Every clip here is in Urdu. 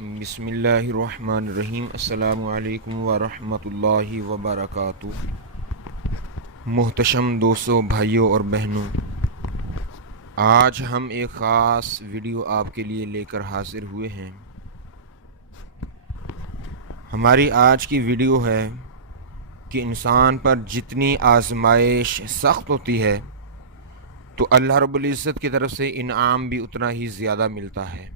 بسم اللہ الرحمن الرحیم۔ السلام علیکم ورحمۃ اللہ وبرکاتہ۔ محتشم دوستوں، بھائیوں اور بہنوں، آج ہم ایک خاص ویڈیو آپ کے لیے لے کر حاضر ہوئے ہیں۔ ہماری آج کی ویڈیو ہے کہ انسان پر جتنی آزمائش سخت ہوتی ہے تو اللہ رب العزت کی طرف سے انعام بھی اتنا ہی زیادہ ملتا ہے۔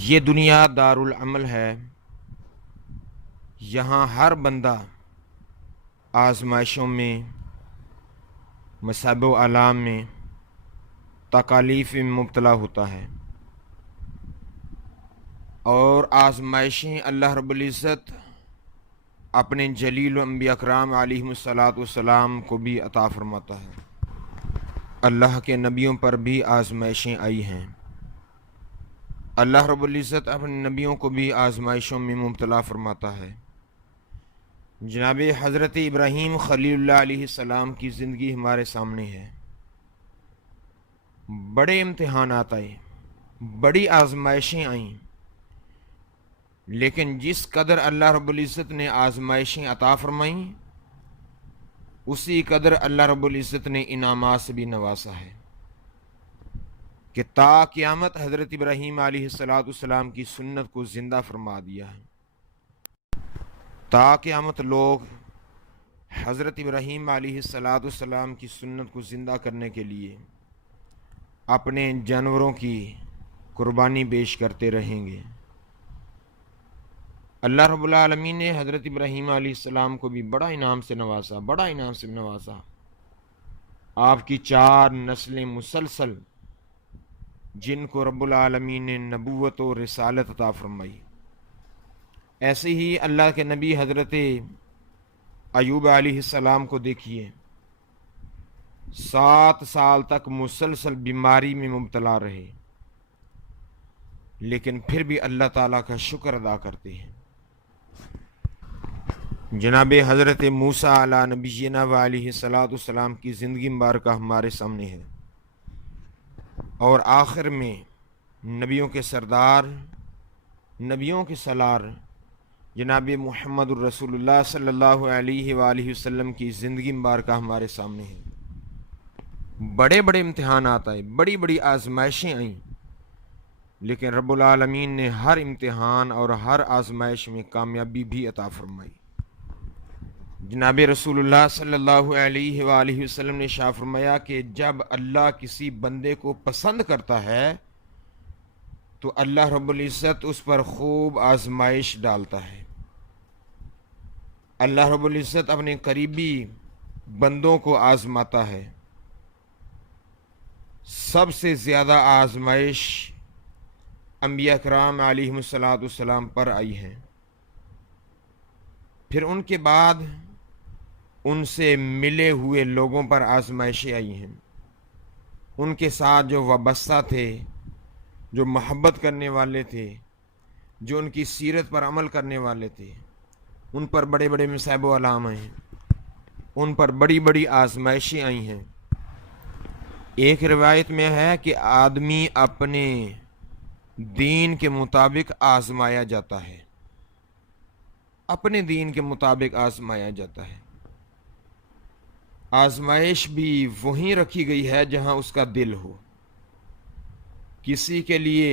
یہ دنیا دارالعمل ہے، یہاں ہر بندہ آزمائشوں میں، مصائب و آلام میں، تکالیف میں مبتلا ہوتا ہے، اور آزمائشیں اللہ رب العزت اپنے جلیل انبیاء اکرام علیہم الصلاۃ والسلام کو بھی عطا فرماتا ہے۔ اللہ کے نبیوں پر بھی آزمائشیں آئی ہیں۔ اللہ رب العزت اپنے نبیوں کو بھی آزمائشوں میں مبتلا فرماتا ہے۔ جناب حضرت ابراہیم خلیل اللہ علیہ السلام کی زندگی ہمارے سامنے ہے۔ بڑے امتحانات آئے، بڑی آزمائشیں آئیں، لیکن جس قدر اللہ رب العزت نے آزمائشیں عطا فرمائیں، اسی قدر اللہ رب العزت نے انعامات سے بھی نوازا ہے کہ تا قیامت حضرت ابراہیم علیہ السلام کی سنت کو زندہ فرما دیا ہے۔ تا قیامت لوگ حضرت ابراہیم علیہ السلام کی سنت کو زندہ کرنے کے لیے اپنے جانوروں کی قربانی پیش کرتے رہیں گے۔ اللہ رب العالمین نے حضرت ابراہیم علیہ السلام کو بھی بڑا انعام سے نوازا۔ آپ کی 4 نسلیں مسلسل، جن کو رب العالمین نے نبوت و رسالت عطا فرمائی۔ ایسے ہی اللہ کے نبی حضرت ایوب علیہ السلام کو دیکھیے، 7 سال تک مسلسل بیماری میں مبتلا رہے، لیکن پھر بھی اللہ تعالیٰ کا شکر ادا کرتے ہیں۔ جناب حضرت موسیٰ علیہ نبینا و علیہ السلام کی زندگی مبارکہ ہمارے سامنے ہے، اور آخر میں نبیوں کے سردار، نبیوں کے سالار جناب محمد الرسول اللہ صلی اللہ علیہ وآلہ وسلم کی زندگی مبارکہ ہمارے سامنے ہے۔ بڑے بڑے امتحانات آئے، بڑی بڑی آزمائشیں آئیں، لیکن رب العالمین نے ہر امتحان اور ہر آزمائش میں کامیابی بھی عطا فرمائی۔ جناب رسول اللہ صلی اللہ علیہ وآلہ وسلم نے ارشاد فرمایا کہ جب اللہ کسی بندے کو پسند کرتا ہے تو اللہ رب العزت اس پر خوب آزمائش ڈالتا ہے۔ اللہ رب العزت اپنے قریبی بندوں کو آزماتا ہے۔ سب سے زیادہ آزمائش انبیاء کرام علیہم السلام پر آئی ہیں، پھر ان کے بعد ان سے ملے ہوئے لوگوں پر آزمائشیں آئی ہیں، ان کے ساتھ جو وابستہ تھے، جو محبت کرنے والے تھے، جو ان کی سیرت پر عمل کرنے والے تھے، ان پر بڑے بڑے مصائب و آلام آئے ہیں، ان پر بڑی بڑی آزمائشیں آئی ہیں۔ ایک روایت میں ہے کہ آدمی اپنے دین کے مطابق آزمایا جاتا ہے، اپنے دین کے مطابق آزمایا جاتا ہے۔ آزمائش بھی وہیں رکھی گئی ہے جہاں اس کا دل ہو۔ کسی کے لیے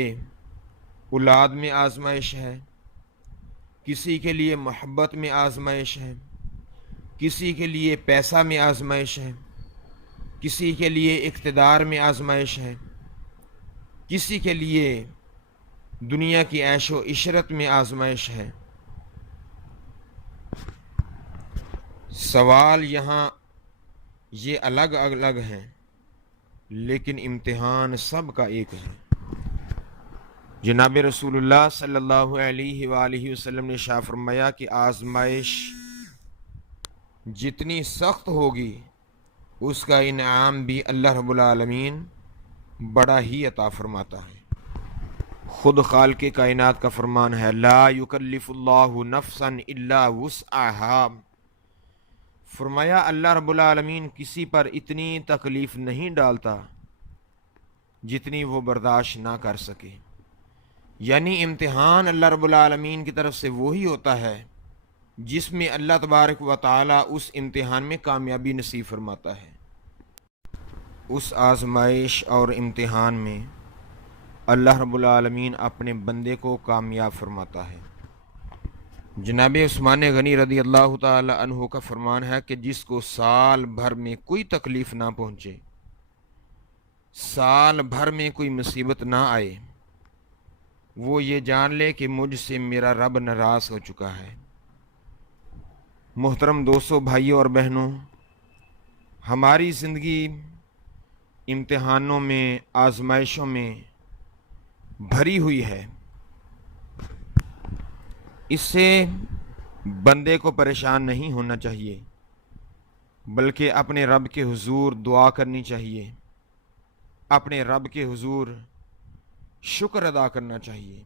اولاد میں آزمائش ہے، کسی کے لیے محبت میں آزمائش ہے، کسی کے لیے پیسہ میں آزمائش ہے، کسی کے لیے اقتدار میں آزمائش ہے، کسی کے لیے دنیا کی عیش و عشرت میں آزمائش ہے۔ سوال یہاں یہ الگ الگ ہیں، لیکن امتحان سب کا ایک ہے۔ جناب رسول اللہ صلی اللہ علیہ وآلہ وسلم نے ارشاد فرمایا کہ آزمائش جتنی سخت ہوگی اس کا انعام بھی اللہ رب العالمین بڑا ہی عطا فرماتا ہے۔ خود خالق کائنات کا فرمان ہے، لا یکلف اللہ نفسا الا وسعها۔ فرمایا اللہ رب العالمین کسی پر اتنی تکلیف نہیں ڈالتا جتنی وہ برداشت نہ کر سکے، یعنی امتحان اللہ رب العالمین کی طرف سے وہی ہوتا ہے جس میں اللہ تبارک و تعالی اس امتحان میں کامیابی نصیب فرماتا ہے۔ اس آزمائش اور امتحان میں اللہ رب العالمین اپنے بندے کو کامیاب فرماتا ہے۔ جناب عثمان غنی رضی اللہ تعالی عنہ کا فرمان ہے کہ جس کو سال بھر میں کوئی تکلیف نہ پہنچے، سال بھر میں کوئی مصیبت نہ آئے، وہ یہ جان لے کہ مجھ سے میرا رب ناراض ہو چکا ہے۔ محترم دوستو، بھائیوں اور بہنوں، ہماری زندگی امتحانوں میں، آزمائشوں میں بھری ہوئی ہے۔ اس سے بندے کو پریشان نہیں ہونا چاہیے، بلکہ اپنے رب کے حضور دعا کرنی چاہیے، اپنے رب کے حضور شکر ادا کرنا چاہیے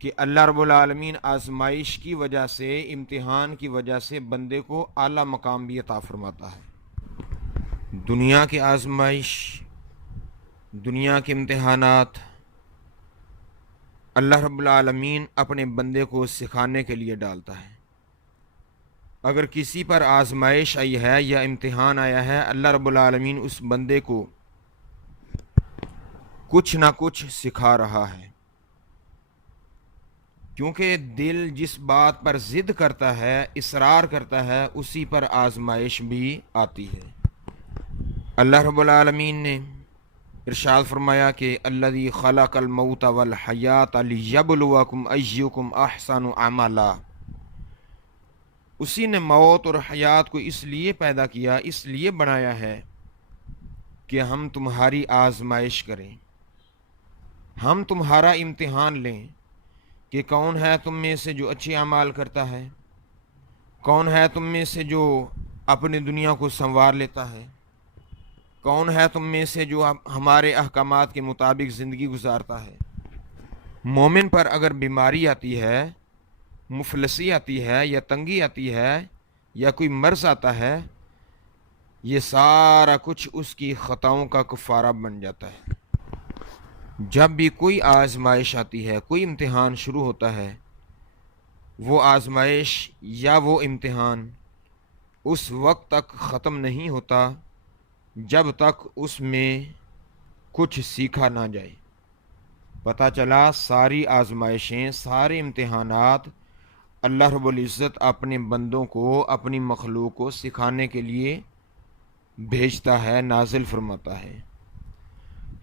کہ اللہ رب العالمین آزمائش کی وجہ سے، امتحان کی وجہ سے بندے کو اعلیٰ مقام بھی عطا فرماتا ہے۔ دنیا کی آزمائش، دنیا کے امتحانات اللہ رب العالمین اپنے بندے کو سکھانے کے لیے ڈالتا ہے۔ اگر کسی پر آزمائش آئی ہے یا امتحان آیا ہے، اللہ رب العالمین اس بندے کو کچھ نہ کچھ سکھا رہا ہے، کیونکہ دل جس بات پر ضد کرتا ہے، اصرار کرتا ہے، اسی پر آزمائش بھی آتی ہے۔ اللہ رب العالمین نے ارشاد فرمایا کہ الذی خلق الموت والحیات لیبلوکم ایکم احسن عملا، اسی نے موت اور حیات کو اس لیے پیدا کیا، اس لیے بنایا ہے کہ ہم تمہاری آزمائش کریں، ہم تمہارا امتحان لیں کہ کون ہے تم میں سے جو اچھے اعمال کرتا ہے، کون ہے تم میں سے جو اپنی دنیا کو سنوار لیتا ہے، کون ہے تم میں سے جو ہمارے احکامات کے مطابق زندگی گزارتا ہے۔ مومن پر اگر بیماری آتی ہے، مفلسی آتی ہے، یا تنگی آتی ہے، یا کوئی مرض آتا ہے، یہ سارا کچھ اس کی خطاؤں کا کفارہ بن جاتا ہے۔ جب بھی کوئی آزمائش آتی ہے، کوئی امتحان شروع ہوتا ہے، وہ آزمائش یا وہ امتحان اس وقت تک ختم نہیں ہوتا جب تک اس میں کچھ سیکھا نہ جائے۔ پتہ چلا ساری آزمائشیں، سارے امتحانات اللہ رب العزت اپنے بندوں کو، اپنی مخلوق کو سکھانے کے لیے بھیجتا ہے، نازل فرماتا ہے۔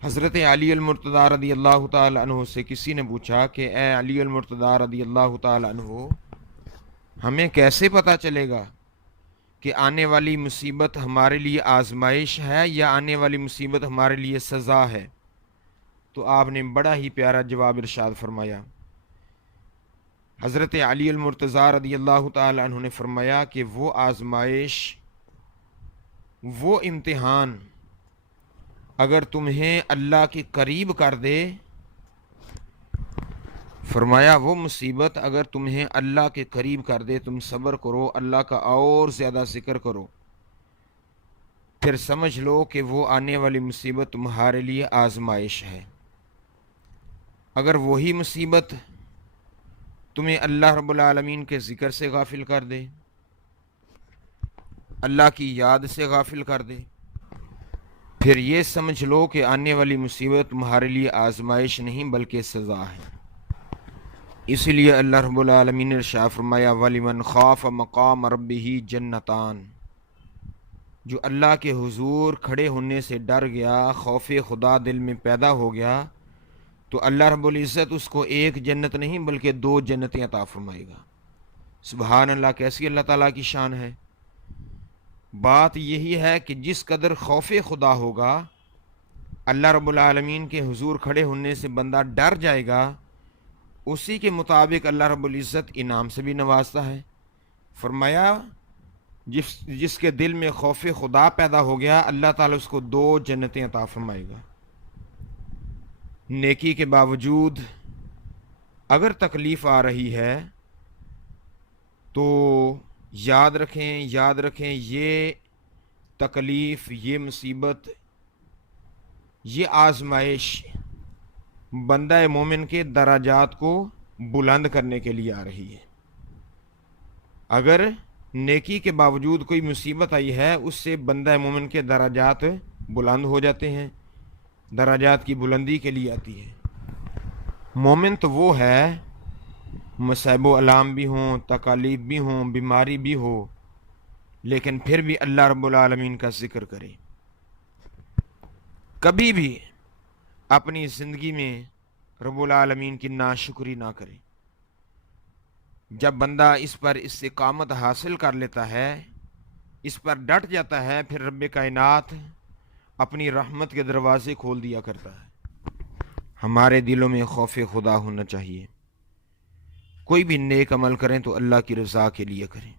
حضرت علی المرتضیٰ رضی اللہ تعالی عنہ سے کسی نے پوچھا کہ اے علی المرتضیٰ رضی اللہ تعالی عنہ، ہمیں کیسے پتہ چلے گا کہ آنے والی مصیبت ہمارے لیے آزمائش ہے یا آنے والی مصیبت ہمارے لیے سزا ہے؟ تو آپ نے بڑا ہی پیارا جواب ارشاد فرمایا۔ حضرت علی المرتضیٰ رضی اللہ تعالی عنہ نے فرمایا کہ وہ آزمائش، وہ امتحان اگر تمہیں اللہ کے قریب کر دے، فرمایا وہ مصیبت اگر تمہیں اللہ کے قریب کر دے، تم صبر کرو، اللہ کا اور زیادہ ذکر کرو، پھر سمجھ لو کہ وہ آنے والی مصیبت تمہارے لیے آزمائش ہے۔ اگر وہی مصیبت تمہیں اللہ رب العالمین کے ذکر سے غافل کر دے، اللہ کی یاد سے غافل کر دے، پھر یہ سمجھ لو کہ آنے والی مصیبت تمہارے لیے آزمائش نہیں بلکہ سزا ہے۔ اسی لیے اللہ رب العالمین نے ارشاد فرمایا وَلِمَنْ خَافَ مَقَامَ رَبِّهِ جَنَّتَانِ، جو اللہ کے حضور کھڑے ہونے سے ڈر گیا، خوف خدا دل میں پیدا ہو گیا، تو اللہ رب العزت اس کو ایک جنت نہیں بلکہ 2 جنتیں عطا فرمائے گا۔ سبحان اللہ، کیسی اللہ تعالیٰ کی شان ہے۔ بات یہی ہے کہ جس قدر خوف خدا ہوگا، اللہ رب العالمین کے حضور کھڑے ہونے سے بندہ ڈر جائے گا، اسی کے مطابق اللہ رب العزت انعام سے بھی نوازتا ہے۔ فرمایا جس کے دل میں خوف خدا پیدا ہو گیا، اللہ تعالیٰ اس کو 2 جنتیں عطا فرمائے گا۔ نیکی کے باوجود اگر تکلیف آ رہی ہے تو یاد رکھیں یہ تکلیف، یہ مصیبت، یہ آزمائش بندہ مومن کے درجات کو بلند کرنے کے لیے آ رہی ہے۔ اگر نیکی کے باوجود کوئی مصیبت آئی ہے، اس سے بندہ مومن کے درجات بلند ہو جاتے ہیں، درجات کی بلندی کے لیے آتی ہے۔ مومن تو وہ ہے مصائب و الام بھی ہوں، تکالیف بھی ہوں، بیماری بھی ہو، لیکن پھر بھی اللہ رب العالمین کا ذکر کرے، کبھی بھی اپنی زندگی میں رب العالمین کی ناشکری نہ کرے۔ جب بندہ اس پر استقامت حاصل کر لیتا ہے، اس پر ڈٹ جاتا ہے، پھر رب کائنات اپنی رحمت کے دروازے کھول دیا کرتا ہے۔ ہمارے دلوں میں خوف خدا ہونا چاہیے۔ کوئی بھی نیک عمل کریں تو اللہ کی رضا کے لیے کریں،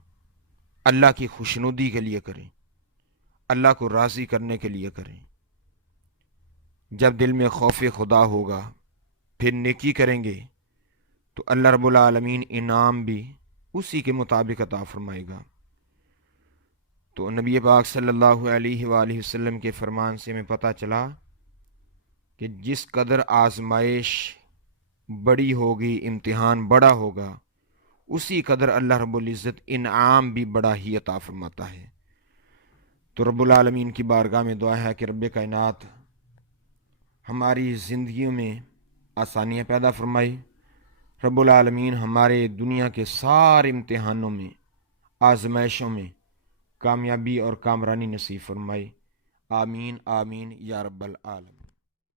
اللہ کی خوشنودی کے لیے کریں، اللہ کو راضی کرنے کے لیے کریں۔ جب دل میں خوف خدا ہوگا، پھر نیکی کریں گے تو اللہ رب العالمین انعام بھی اسی کے مطابق عطا فرمائے گا۔ تو نبی پاک صلی اللہ علیہ وآلہ وسلم کے فرمان سے ہمیں پتہ چلا کہ جس قدر آزمائش بڑی ہوگی، امتحان بڑا ہوگا، اسی قدر اللہ رب العزت انعام بھی بڑا ہی عطا فرماتا ہے۔ تو رب العالمین کی بارگاہ میں دعا ہے کہ رب کائنات ہماری زندگیوں میں آسانیاں پیدا فرمائی، رب العالمین ہمارے دنیا کے سارے امتحانوں میں، آزمائشوں میں کامیابی اور کامرانی نصیب فرمائی۔ آمین آمین یا رب العالمین۔